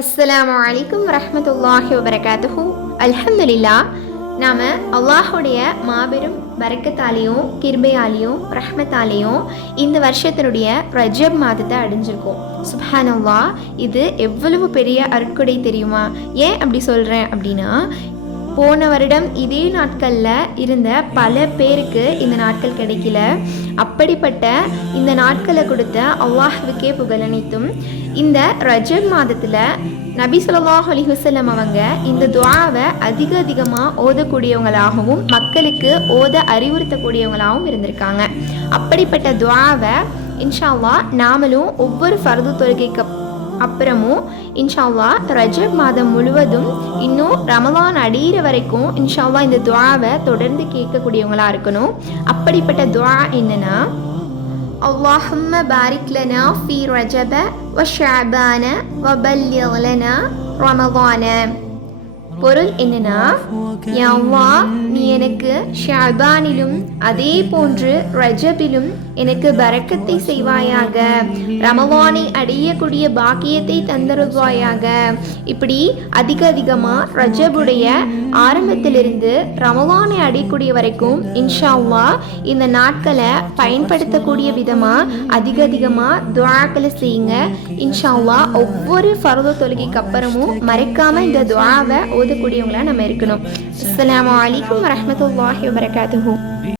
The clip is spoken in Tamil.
அஸ்ஸலாமு அலைக்கும் வரஹ்மத்துல்லாஹி வபரகாத்துஹு. அல்ஹம்துலில்லா, நாம் அல்லாஹுடைய மாபெரும் பரக்கத்தாலேயும் கிருபையாலேயும் ரஹ்மத்தாலேயும் இந்த வருஷத்தினுடைய ரஜப் மாதத்தை அடைஞ்சிருக்கோம். சுப்ஹானல்லாஹ், இது எவ்வளவு பெரிய அருட்கொடை தெரியுமா? ஏன் அப்படி சொல்கிறேன் அப்படின்னா, போன வருடம் இதே நாட்களில் இருந்த பல பேருக்கு இந்த நாட்கள் கிடைக்கல. அப்படிப்பட்ட இந்த நாட்களை கொடுத்த அல்லாஹ்வுக்கே புகழனைத்தும். இந்த ரஜப் மாதத்தில் நபி ஸல்லல்லாஹு அலைஹி வஸல்லம் அவங்க இந்த துஆவை அதிகமாக ஓதக்கூடியவங்களாகவும் மக்களுக்கு ஓத அறிவுறுத்தக்கூடியவங்களாகவும் இருந்திருக்காங்க. அப்படிப்பட்ட துஆவை இன்ஷா அல்லாஹ் நாமளும் ஒவ்வொரு ஃபர்து தொழுகைக்கு அப்புறமும் இன்ஷா அல்லாஹ் ரஜப் மாதம் முழுவதும் இன்னும் ரமலான் அடையிற வரைக்கும் இன்ஷா அல்லாஹ் இந்த துஆவை தொடர்ந்து கேட்கக்கூடியவங்களா இருக்கணும். அப்படிப்பட்ட துஆ என்னன்னா, அல்லாஹும்ம பாரிக் லனா ஃபீ ரஜப வ ஷஅபான வ பல்லிக் லனா ரமலான. பொருள் என்னன்னா, யா அல்லாஹ், நீ எனக்கு ஷஅபானிலும் அதே போன்று ரஜபிலும் எனக்கு பரக்கத்தை செய்வாயாக, ரமலானை அடையக்கூடிய பாக்கியத்தை தந்தருவாயாக. இப்படி அதிகமாக ரஜபுடைய ஆரம்பத்திலிருந்து ரமலானை அடையக்கூடிய வரைக்கும் இன்ஷா அல்லாஹ் இந்த நாட்களை பயன்படுத்தக்கூடிய விதமாக அதிகமாக துஆக்களை செய்யுங்க. இன்ஷா அல்லாஹ் ஒவ்வொரு ஃபர்து தொழுகைக்கு அப்புறமும் மறக்காமல் இந்த துஆவை ஓதக்கூடியவங்களா நம்ம இருக்கணும். அஸ்ஸலாமு அலைக்கும் வரஹ்மத்துல்லாஹி வபரகாத்துஹு.